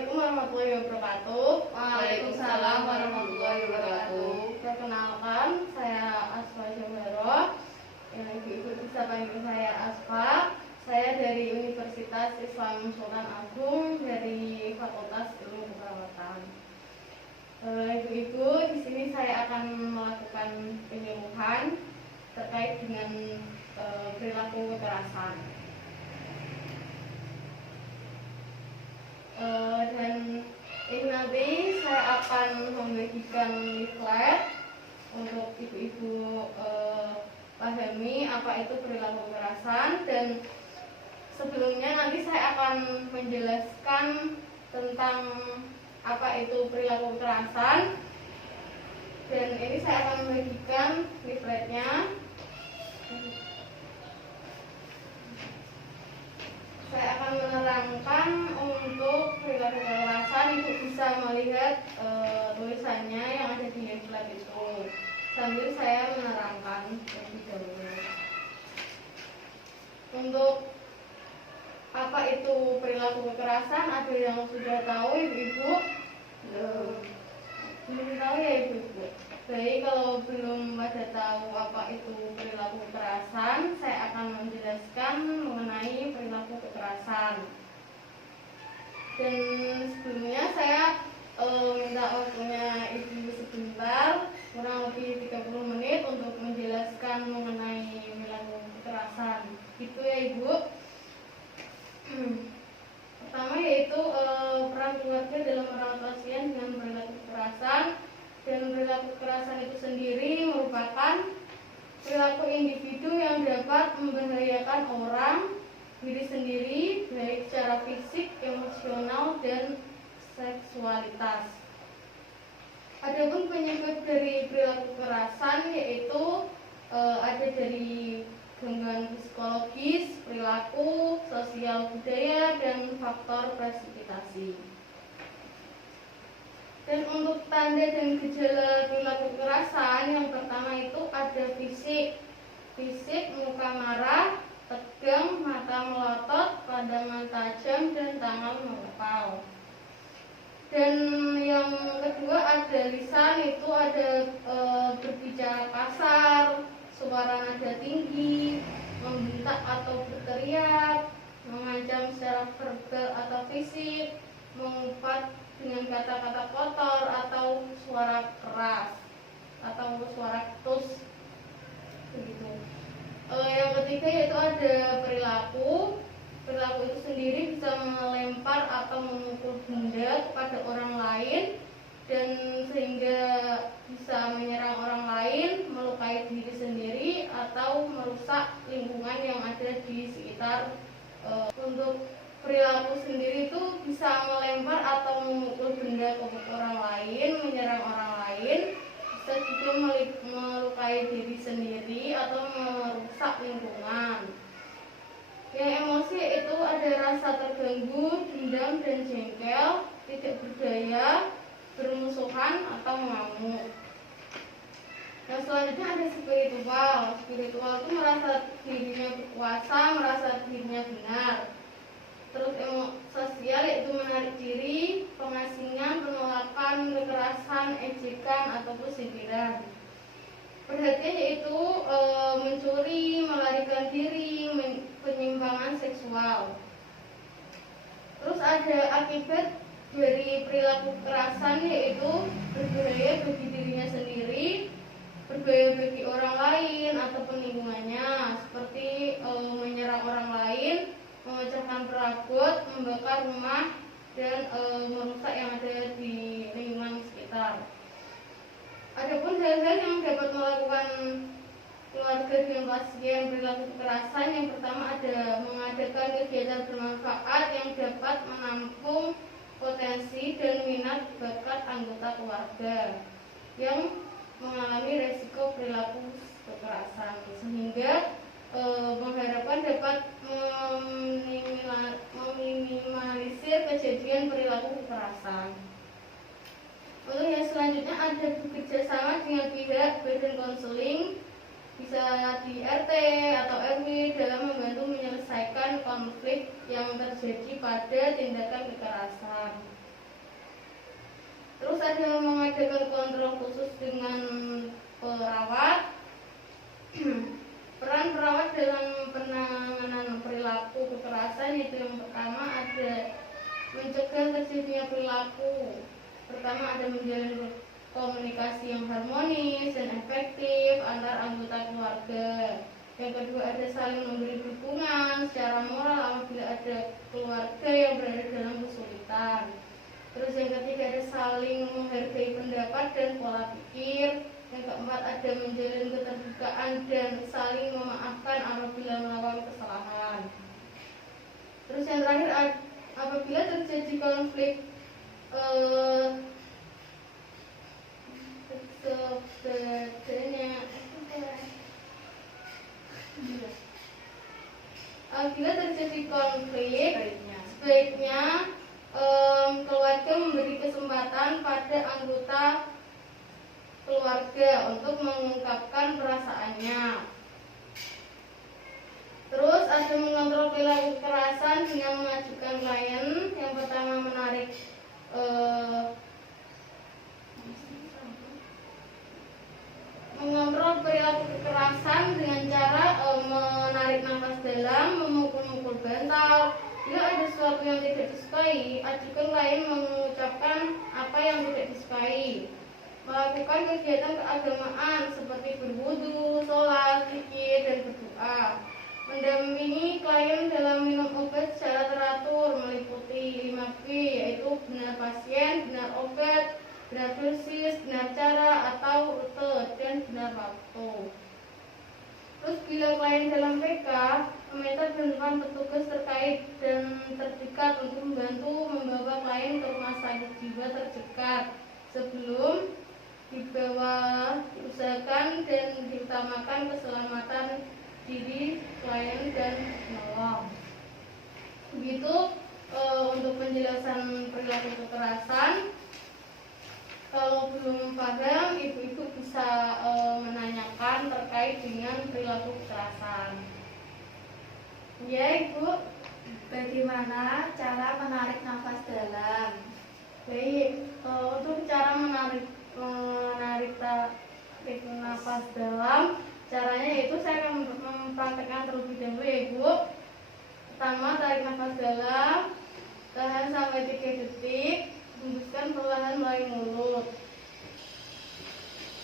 Assalamualaikum warahmatullahi wabarakatuh. Waalaikumsalam warahmatullahi wabarakatuh. Perkenalkan, saya Asfa Jomero. Yang ibu-ibu bisa panggil saya Asfa. Saya dari Universitas Islam Sultan Agung dari Fakultas Ilmu Keperawatan. Ibu-ibu, di sini saya akan melakukan penyuluhan terkait dengan perilaku kekerasan. Dan ini nanti saya akan membagikan leaflet untuk ibu-ibu pahami apa itu perilaku kekerasan, dan sebelumnya nanti saya akan menjelaskan tentang apa itu perilaku kekerasan, dan ini saya akan membagikan leafletnya. Saya akan menerangkan untuk perilaku kekerasan. Ibu bisa melihat tulisannya yang ada di leaflet itu sambil saya menerangkan lebih dahulu. Untuk apa itu perilaku kekerasan, ada yang sudah tahu ibu-ibu? Belum tahu ya ibu-ibu? Baik, kalau belum pada tahu apa itu perilaku kekerasan, saya akan menjelaskan mengenai perilaku kekerasan. Dan sebelumnya saya minta waktunya ibu sebentar, kurang lebih 30 menit untuk menjelaskan mengenai perilaku kekerasan. Itu ya ibu. Pertama yaitu peran keluarga dalam merawat pasien dengan perilaku kekerasan. Dan perilaku kekerasan itu sendiri merupakan perilaku individu yang dapat membahayakan orang, diri sendiri, baik secara fisik, emosional, dan seksualitas. Adapun penyebab dari perilaku kekerasan yaitu ada dari gangguan psikologis, perilaku, sosial budaya, dan faktor presipitasi. Dan untuk tanda dan gejala perilaku kekerasan, yang pertama itu ada fisik, muka marah, tegang, mata melotot, pandangan tajam, dan tangan mengepal. Dan yang kedua ada lisan, itu ada berbicara kasar, suara nada tinggi, membentak atau berteriak, mengancam secara verbal atau fisik, mengumpat dengan kata-kata kotor atau suara keras atau suara ketus begitu. Yang ketiga yaitu ada perilaku itu sendiri bisa melempar atau memukul benda kepada orang lain, dan sehingga bisa menyerang orang lain, melukai diri sendiri, atau merusak lingkungan yang ada di sekitar. Untuk perilaku sendiri itu bisa melempar atau memukul benda ke orang lain, menyerang orang lain, bisa juga melukai diri sendiri atau merusak lingkungan. Yang emosi itu ada rasa terganggu, dendam dan jengkel, tidak berdaya, bermusuhan atau ngamuk. Yang selanjutnya ada spiritual. Spiritual itu merasa dirinya berkuasa, merasa dirinya benar. Terus sosial yaitu menarik diri, pengasingan, penolakan, kekerasan, ejekan ataupun sindiran. Perhatian yaitu mencuri, melarikan diri, penyimpangan seksual. Terus ada akibat dari perilaku kekerasan yaitu berbahaya bagi dirinya sendiri, berbahaya bagi orang lain ataupun lingkungannya, seperti menyerang orang lain, memecahkan perabot, membakar rumah, dan merusak yang ada di lingkungan sekitar. Adapun hal-hal yang dapat melakukan keluarga dengan pasien perilaku kekerasan, yang pertama ada mengadakan kegiatan bermanfaat yang dapat menampung potensi dan minat bakat anggota keluarga yang mengalami resiko perilaku kekerasan, sehingga mengharapkan dapat meminimalisir kejadian perilaku kekerasan. Untuk yang selanjutnya ada bekerjasama dengan pihak badan konseling, bisa di RT atau RW, dalam membantu menyelesaikan konflik yang terjadi pada tindakan kekerasan. Terus ada mengadakan kontrol khusus dengan perawat. Peran perawat dalam penanganan perilaku kekerasan itu yang pertama ada mencegah terjadinya perilaku. Pertama ada menjalin komunikasi yang harmonis dan efektif antar anggota keluarga. Yang kedua ada saling memberi dukungan secara moral apabila ada keluarga yang berada dalam kesulitan. Terus yang ketiga ada saling menghargai pendapat dan pola pikir. Yang keempat ada menjalin keterbukaan dan saling memaafkan apabila melakukan kesalahan. Terus yang terakhir apabila terjadi konflik apabila terjadi konflik sebaiknya keluarga memberi kesempatan pada anggota keluarga untuk mengungkapkan perasaannya. Terus ada mengontrol perilaku kekerasan dengan mengajukan klien. Yang pertama mengontrol perilaku kekerasan dengan cara menarik nafas dalam, memukul-mukul bantal. Bila ada sesuatu yang tidak disukai, ajukan klien mengucapkan apa yang tidak disukai. Melakukan kegiatan keagamaan seperti berwudu, sholat, zikir, dan berdoa. Mendampingi klien dalam minum obat secara teratur meliputi 5P, yaitu benar pasien, benar obat, benar dosis, benar cara atau rute, dan benar waktu. Terus bila klien dalam PK, meminta bantuan petugas terkait dan terdekat untuk membantu membawa klien ke rumah sakit jiwa terdekat. Sebelum dibawa, diusahakan dan diutamakan keselamatan diri klien dan penolong. Begitu untuk penjelasan perilaku kekerasan. Kalau belum paham, ibu-ibu bisa menanyakan terkait dengan perilaku kekerasan. Ya, Ibu. Bagaimana cara menarik nafas dalam? Baik, untuk cara menarik nafas dalam, caranya itu saya akan mempraktekkan terlebih dahulu ya Ibu. Pertama, tarik nafas dalam, tahan sampai 3 detik, hembuskan perlahan melalui mulut.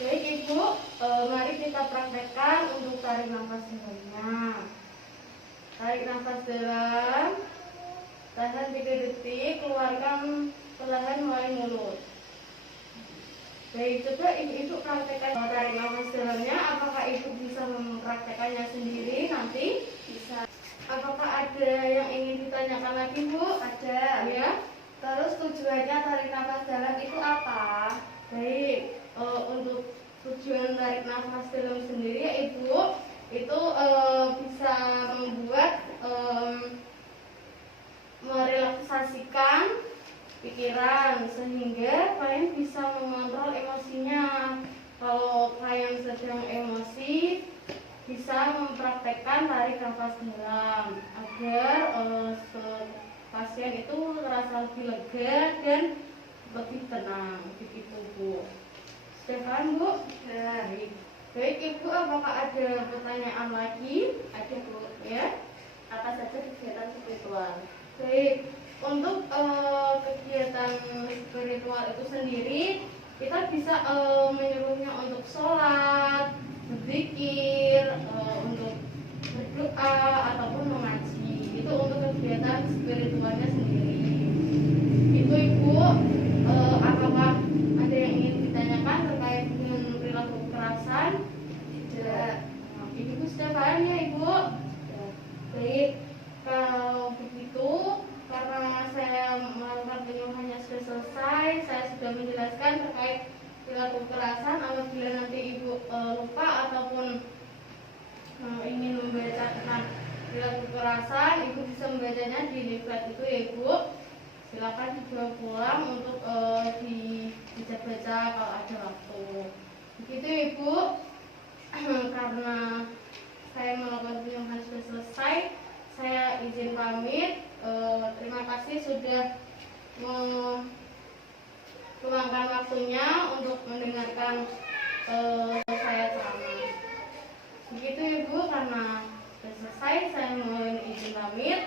Baik Ibu, mari kita praktekkan untuk tarik nafas semuanya. Tarik nafas dalam, tahan 3 detik, keluarkan perlahan melalui mulut. Baik, coba ibu-ibu praktekkan tarik nafas dalamnya. Apakah ibu bisa mempraktekannya sendiri nanti? Bisa. Apakah ada yang ingin ditanyakan lagi, Bu? Ada. Ya. Terus tujuannya tarik nafas dalam itu apa? Baik, untuk tujuan tarik nafas dalam sendiri ya Ibu, itu bisa membuat merelaksasikan pikiran sehingga klien bisa mengontrol emosinya. Kalau klien sedang emosi, bisa mempraktekkan tarik nafas dalam agar pasien itu merasa lebih lega dan lebih tenang. Begitu Bu. Sudah paham Bu? Baik. Baik Ibu, apakah ada pertanyaan lagi? Ada Bu. Ya. Apa saja kegiatan spiritual? Baik, untuk kegiatan spiritual itu sendiri kita bisa menyuruhnya untuk sholat, berzikir, untuk berdoa ataupun mengaji. Itu untuk kegiatan spiritualnya sendiri. Itu Ibu, apakah ada yang ingin ditanyakan terkait dengan perilaku kekerasan? Tidak. Ibu sudah paham ya Ibu? Baik, kalau begitu karena saya melakukan penyuluhannya sudah selesai, saya sudah menjelaskan terkait perilaku kekerasan. Apabila nanti Ibu lupa ataupun ingin membaca tentang perilaku kekerasan, Ibu bisa membacanya di leaflet itu ya Ibu. Silakan dibawa pulang untuk dibaca kalau ada waktu. Begitu Ibu. Karena saya melakukan penyuluhan sudah selesai, saya izin pamit. Terima kasih sudah luangkan waktunya untuk mendengarkan saya ceramah. Begitu Ibu, karena sudah selesai, saya mohon izin pamit.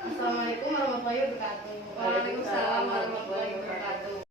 Assalamualaikum warahmatullahi wabarakatuh. Waalaikumsalam warahmatullahi wabarakatuh.